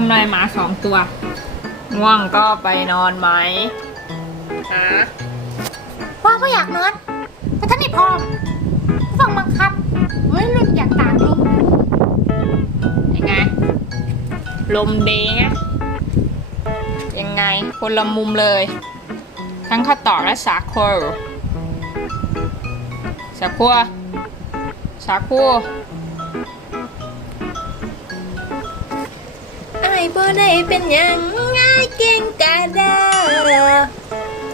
ำไรหมาสองตัวง่วงก็ไปนอนไหมฮะว่าไม่อยากนอนแต่ท่านนี่พร้อมต้องบังคับเฮ้ยลุนอยากตากลมยังไง ลมเดงอะยังไงคนละมุมเลย ทั้งข้าวตอกและสาคูสาคูสาคูไบ่ได้เป็นหยังง่ายเก่งกาดา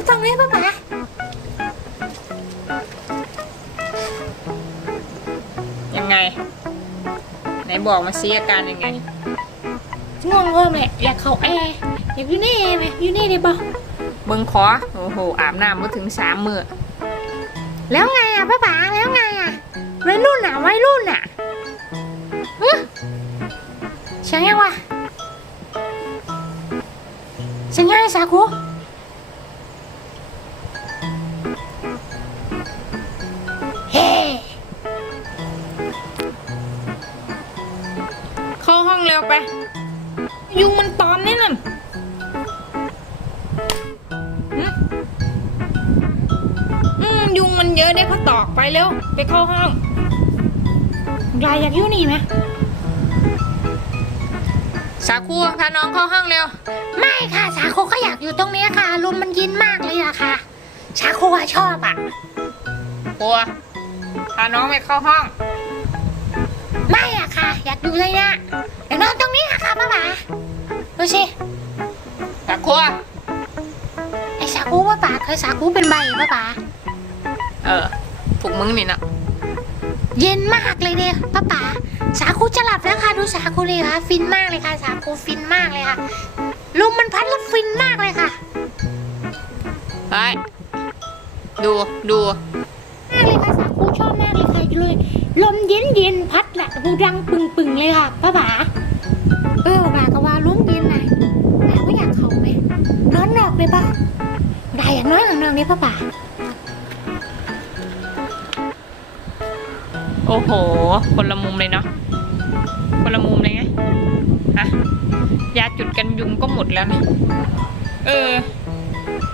ต้องเรียกป้าป๋ายังไง ไหนบอกมาซิอาการยังไงง่วงเพิ่มเลยอยากเข้าแอร์อยากอยู่ในแอร์ไหมอยู่ในได้บ่เบิงขอโอ้โหอาบน้ำมาถึงสามมือแล้วไงอะป้าป๋าแล้วไงอะวัยรุ่นอะวัยรุ่นอะฮึเสียงยังวะเสียงยังไงสาคูเฮ้เข้าห้องเร็วไป ยุงมันตอมนี่นั่นหึอืมยุงมันเยอะได้เขาตอกไปเร็ว ไปเข้าห้องยายอยากอยู่นี่ไหม สาคูพาน้องเข้าห้องเร็ว ไม่ค่ะ สาคูก็อยากอยู่ตรงนี้ค่ะลมมันเย็นมากเลยอะค่ะ สาคูอะชอบอะกลัวพาน้องไปเข้าห้อง ไม่อะค่ะ อยากอยู่เลยนะอยากนอนตรงนี้อะค่ะป้าป๋าดูสิสาคูไอสาคูป้าป๋าเคยสาคูเป็นใบป้าป๋าเออถูกมึงนี่นะ เย็นมากเลยเนี่ยป้าป๋าสาคูจะหลับแล้วค่ะดูสาคูเลยค่ะฟินมากเลยค่ะ สาคูฟินมากเลยค่ะลมมันพัดแล้วฟินมากเลยค่ะไปดูดูมากเลยค่ะสาคูชอบมากเลยค่ะเลยลมเย็นเย็นๆพัดแหละหูดังปึงปึงๆเลยค่ะป้าป๋าเออป้าป๋าก็ว่าลมเย็นน่ะแต่ว่าอยากเข้าไหมนอนนอกเลยป่ะได้อยากนอนข้างนอกนี่ป้าป๋า โอ้โห คนละมุมเลยเนาะ คนละมุมเลยไงฮะยาจุดกันยุงก็หมดแล้วนะ เออ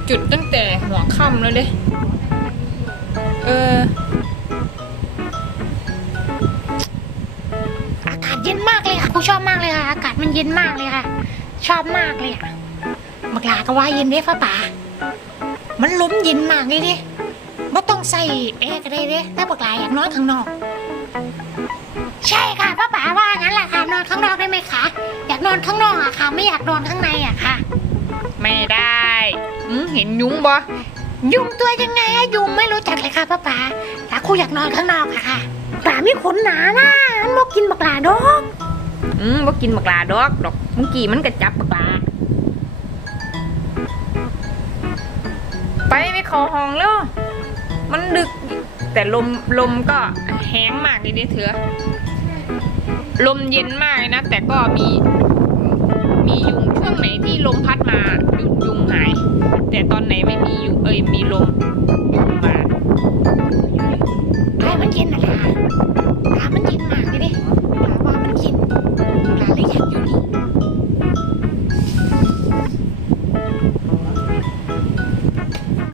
จุดตั้งแต่หัวค่ำแล้วเด้เออ อากาศเย็นมากเลยค่ะกูชอบมากเลยค่ะ อากาศมันเย็นมากเลยค่ะ ชอบมากเลยอะบักลาก็ว่าเย็นเด้ฟ้าป่า มันล้มเย็นมากเลยเด้ไม่ต้องใส่แอร์ก็ได้เด้ถ้าบักลาอยากนอนข้างนอก ใช่ค่ะป้าป๋าว่างั้นแหละค่ะนอนข้างนอกได้ไหมคะอยากนอนข้างนอกอะค่ะ ไม่อยากนอนข้างในอะค่ะ ไม่ได้อืมเห็นยุงบ่ยุงตัวยังไงอะยุงไม่รู้จักเลยค่ะป้าป๋าแต่ครูอยากนอนข้างนอกอะค่ะป่ามีขนหนานะมันบอกกินบักหลาดอกอืมบ่กินบักลาดอกดอกเมื่อกี้มันกระจับบักลาไปไม่เข้าห้องแล้วมันดึก แต่ลมลมก็แห้งมากเลยเด้เถือลมเย็นมากนะ แต่ก็มี มียุงช่วงไหนที่ลมพัดมายุงยุงหาย แต่ตอนไหนไม่มียุงเอ้ยมีลมมาไอ้มันเย็นนะไร